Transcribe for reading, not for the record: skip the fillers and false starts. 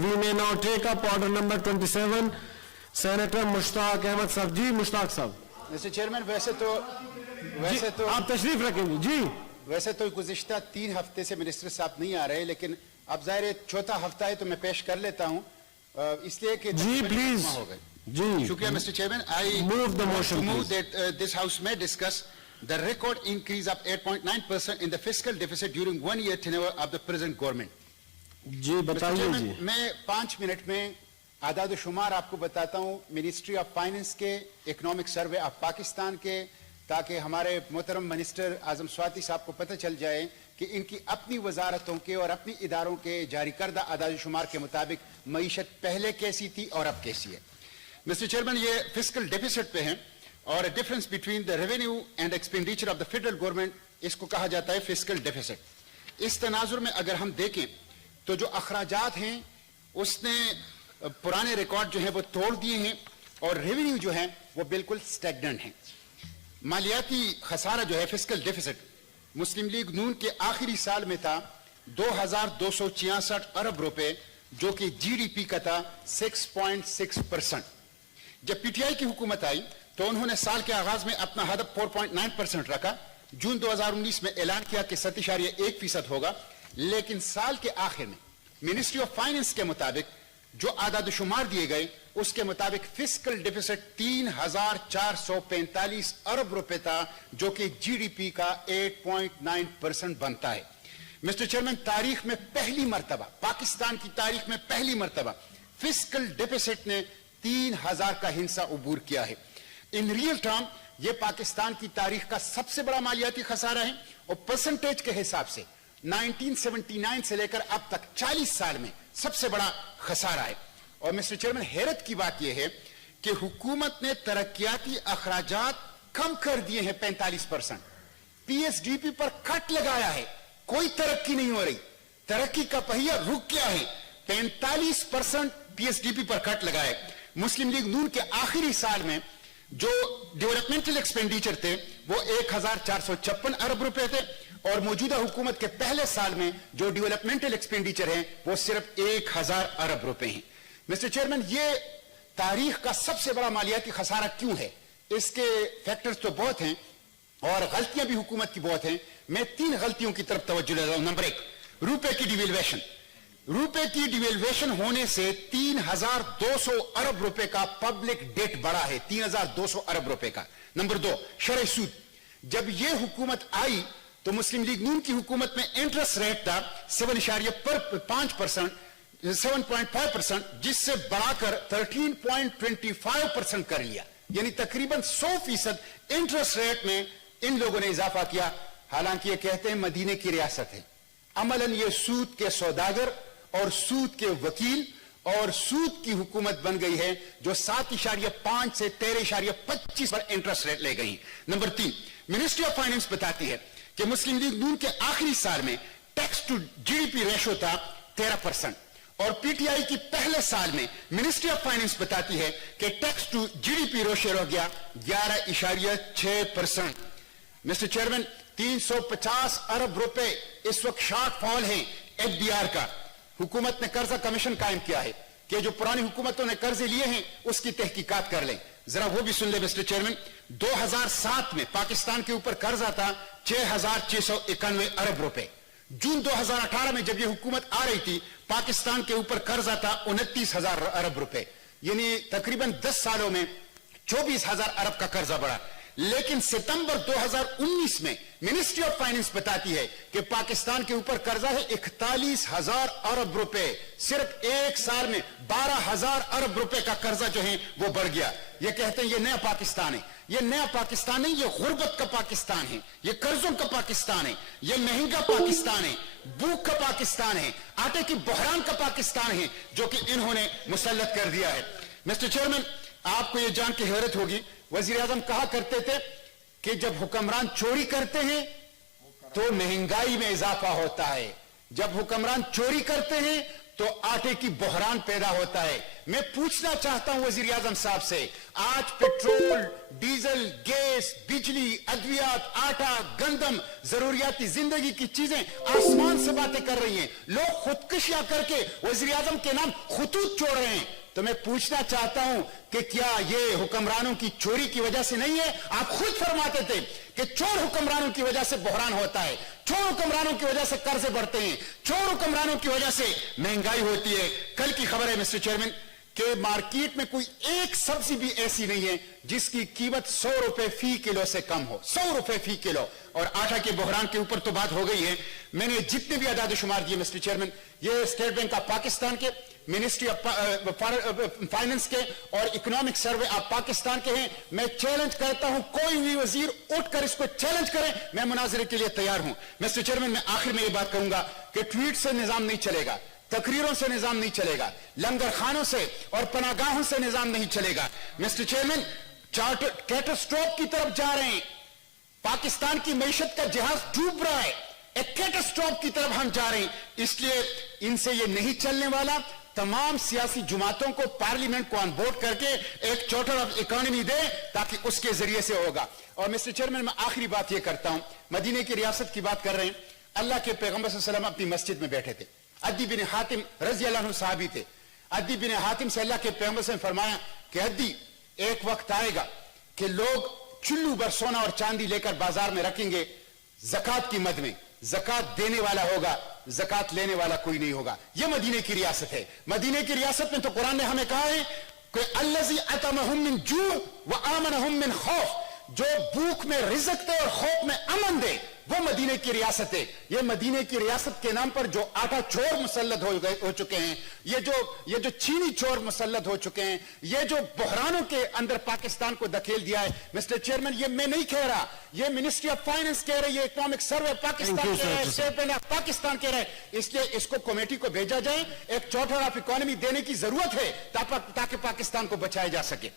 we may now take up order number 27, Senator Mushtaq Ahmed Sahab. Ji, Mushtaq Sahab. Mr. Chairman, वैसे तो आप तशरीफ रखेंगे जी. वैसे तो गुज़िश्ता 3 हफ्ते से मिनिस्टर साहब नहीं आ रहे, लेकिन अब ज़ाहिर चौथा हफ्ता है तो मैं पेश कर लेता हूं, इसलिए कि जी प्लीज जी. शुक्रिया mister chairman. I Move the motion, to move please. that this house may discuss the record increase of 8.9% in the fiscal deficit during 1 year tenure of the present government. जी बताइए जी. मैं 5 मिनट में आदाद शुमार आपको बताता हूं ministry of finance के, economic survey of Pakistan के, ताकि हमारे मोहतरम मिनिस्टर आजम स्वाति साहब को पता चल जाए कि इनकी अपनी वजारतों के और अपनी इदारों के जारी करदा आदाद शुमार के मुताबिक मईशत पहले कैसी थी और अब कैसी है. मिस्टर चेयरमैन, ये फिस्कल डेफिसिट पे हैं और difference between the revenue and expenditure of the federal government, इसको कहा जाता है फिस्कल डेफिसिट. इस तनाजुर में अगर हम देखें तो जो अखराजात हैं उसने पुराने रिकॉर्ड जो है वो तोड़ दिए हैं और रेवेन्यू जो है वो बिल्कुल स्टैग्नेंट है. मालियाती खसारा जो है फिस्कल डेफिसिट मुस्लिम लीग नून के आखिरी साल में था 2266 अरब रुपए, जो कि जीडीपी का था 6.6%. जब पीटीआई की हुकूमत आई तो उन्होंने साल के आगाज में अपना हदफ 4.9% रखा. जून 2019 में ऐलान किया कि 7.1% होगा, लेकिन साल के आखिर में मिनिस्ट्री ऑफ फाइनेंस के मुताबिक जो आदाद शुमार दिए गए उसके मुताबिक फिस्कल डेफिसिट 3445 अरब रुपए था, जो कि जीडीपी का 8.9% बनता है. मिस्टर चेयरमैन, तारीख में पहली मर्तबा, पाकिस्तान की तारीख में पहली मर्तबा फिस्कल डेफिसिट ने 3000 का हिस्सा उबूर किया है. इन रियल टर्म यह पाकिस्तान की तारीख का सबसे बड़ा मालियाती खसारा है और परसेंटेज के हिसाब से 1979 से लेकर अब तक 40 साल में सबसे बड़ा खसारा है. और मिस्टर चेयरमैन, हैरत की बात यह है कि हुकूमत ने तरक्याती अखराजात कम कर दिए हैं 45%. पीएसडीपी पर कट लगाया है, कोई तरक्की नहीं हो रही, तरक्की का पहिया रुक गया है. 45% पीएसडीपी पर कट लगाए. मुस्लिम लीग नून के आखिरी साल में जो डेवलपमेंटल एक्सपेंडिचर थे वो 1456 अरब रुपए थे और मौजूदा हुकूमत के पहले साल में जो डेवलपमेंटल एक्सपेंडिचर है वो सिर्फ 1000 अरब रुपए हैं. मिस्टर चेयरमैन, ये तारीख का सबसे बड़ा मालियाती खसारा क्यों है? इसके फैक्टर्स तो बहुत हैं और गलतियां भी हुकूमत की बहुत हैं. मैं 3 गलतियों की तरफ तवज्जो ले रहा हूं. नंबर 1, रुपए की डिवेल्युएशन. रुपए की डिवेल्युएशन होने से 3200 अरब रुपए का पब्लिक डेट बढ़ा है, 3200 अरब रुपए का. नंबर 2, शरह सूद. जब यह हुकूमत आई तो मुस्लिम लीग नून की हुकूमत में इंटरेस्ट रेट था 7.5%, जिससे बढ़ाकर 13.25% कर लिया, यानी तकरीबन 100% इंटरेस्ट रेट में इन लोगों ने इजाफा किया. हालांकि ये कहते हैं मदीने की रियासत है, अमलन ये सूद के सौदागर और सूद के वकील और सूद की हुकूमत बन गई है जो 7.5 से 13.25 पर इंटरेस्ट रेट ले गई. नंबर 3, मिनिस्ट्री ऑफ फाइनेंस बताती है कि मुस्लिम लीग नून के आखिरी साल में टैक्स टू जीडीपी रेशो था 13% और पीटीआई की पहले साल में मिनिस्ट्री ऑफ फाइनेंस बताती है कि टैक्स टू जीडीपी रेशो हो गया 11.6%. मिस्टर चेयरमैन, 350 अरब रुपए इस वक्त शॉर्टफॉल है एफडीआर का. हुकूमत ने कर्जा कमीशन कायम किया है कि जो पुरानी हुकूमतों ने कर्जे लिए हैं उसकी तहकीकात कर लें. जरा वो भी सुन ले मिस्टर चेयरमैन. 2007 में पाकिस्तान के ऊपर कर्जा था 6691 अरब रुपए. जून 2018 में जब यह हुकूमत आ रही थी पाकिस्तान के ऊपर कर्जा था 29,000 अरब रुपए, यानी तकरीबन 10 सालों में 24,000 अरब का कर्जा बढ़ा. लेकिन सितंबर 2019 में मिनिस्ट्री ऑफ फाइनेंस बताती है कि पाकिस्तान के ऊपर कर्जा है 41,000 अरब रुपए. सिर्फ एक साल में 12,000 अरब रुपए का कर्जा जो है वो बढ़ गया. ये कहते हैं ये नया पाकिस्तान है. ये नया पाकिस्तान नहीं, ये गुर्बत का पाकिस्तान है, ये कर्जों का पाकिस्तान है, ये महंगा पाकिस्तान है, भूख का पाकिस्तान है, आटे की बहरान का पाकिस्तान है जो कि इन्होंने मुसल्लत कर दिया है. मिस्टर चेयरमैन, आपको यह जान के हैरत होगी, वजीर आजम कहा करते थे कि जब हुक्मरान चोरी करते हैं तो महंगाई में इजाफा होता है, जब हुक्मरान चोरी करते हैं तो आटे की बहरान पैदा होता है। मैं पूछना चाहता हूं वजीर आजम साहब से, आज पेट्रोल, डीजल, गैस, बिजली, अद्वियात, आटा, गंदम, जरूरियाती जिंदगी की चीजें आसमान से बातें कर रही हैं। लोग खुदकुशियां करके वजीर आजम के नाम खुतूत छोड़ रहे हैं। तो मैं पूछना चाहता हूं कि क्या ये हुक्मरानों की चोरी की वजह से नहीं है? आप खुद फरमाते थे कि चोर हुक्मरानों की वजह से बहरान होता है, चोर हुक्मरानों की वजह से कर्जे बढ़ते हैं, चोर हुक्मरानों की वजह से महंगाई होती है। कल की खबर है मिस्टर चेयरमैन कि मार्केट में कोई एक सब्जी भी ऐसी नहीं है जिसकी कीमत 100 रुपए फी किलो से कम हो, 100 रुपए फी किलो। और आटा के बहरान के ऊपर तो बात हो गई है। मैंने जितने भी अदाद शुमार दिए मिस्टर चेयरमैन, ये स्टेट बैंक ऑफ पाकिस्तान के, मिनिस्ट्री ऑफ फाइनेंस के और इकोनॉमिक सर्वे ऑफ पाकिस्तान के हैं। मैं चैलेंज करता हूं, कोई भी वजीर उठकर इसको चैलेंज करे, मैं मुनाजरे के लिए तैयार हूं। मिस्टर चेयरमैन, मैं आखिर में ये बात कहूंगा कि ट्वीट से निजाम नहीं चलेगा, तकरीरों से निजाम नहीं चलेगा, लंगर खानों से और पनागाहों से निजाम नहीं चलेगा। मिस्टर चेयरमैन, कैटास्ट्रोफ की तरफ जा रहे हैं, पाकिस्तान की मईशत का जहाज डूब रहा है, एक कैटास्ट्रोफ की तरफ हम जा रहे हैं। इसलिए इनसे ये नहीं चलने वाला। तमाम सियासी जुमातों को, पार्लियामेंट को ऑन बोर्ड करके एक चार्टर ऑफ इकोनॉमी दे ताकि उसके जरिए से होगा। और मिस्टर चेयरमैन, मैं आखिरी बात ये करता हूं, मदीने की रियासत की बात कर रहे हैं। अल्लाह के पैगंबर सल्लल्लाहु अलैहि वसल्लम अपनी मस्जिद में बैठे थे, अद्दी बिन हातिम रजी अल्लाह अन्हु सहाबी थे। अद्दी बिन हातिम से अल्लाह के पैगंबर से फरमाया कि अद्दी, एक वक्त आएगा कि लोग चुल्लू भर सोना और चांदी लेकर बाजार में रखेंगे, ज़कात की मद में, ज़कात देने वाला होगा, ज़कात लेने वाला कोई नहीं होगा। यह मदीने की रियासत है। मदीने की रियासत में तो कुरान ने हमें कहा है कि अल्लज़ी अतमहुम मिन जू व आमनहुम मिन खौफ, जो भूख में रिज़्क दे और खौफ में अमन दे, वो मदीने की रियासत है। ये मदीने की रियासत के नाम पर जो आटा चोर मुसल्लत हो चुके हैं, ये जो चीनी चोर मुसल्लत हो चुके हैं, ये जो बहरानों के अंदर पाकिस्तान को धकेल दिया है। मिस्टर चेयरमैन, ये मैं नहीं कह रहा, ये मिनिस्ट्री ऑफ फाइनेंस कह रही है, इकोनॉमिक सर्वे पाकिस्तान कह रहा है, स्टेट बैंक ऑफ पाकिस्तान कह रहा है। इसलिए इसको कमेटी को भेजा जाए, एक चार्टर ऑफ इकोनॉमी देने की जरूरत है ताकि पाकिस्तान को बचाया जा सके।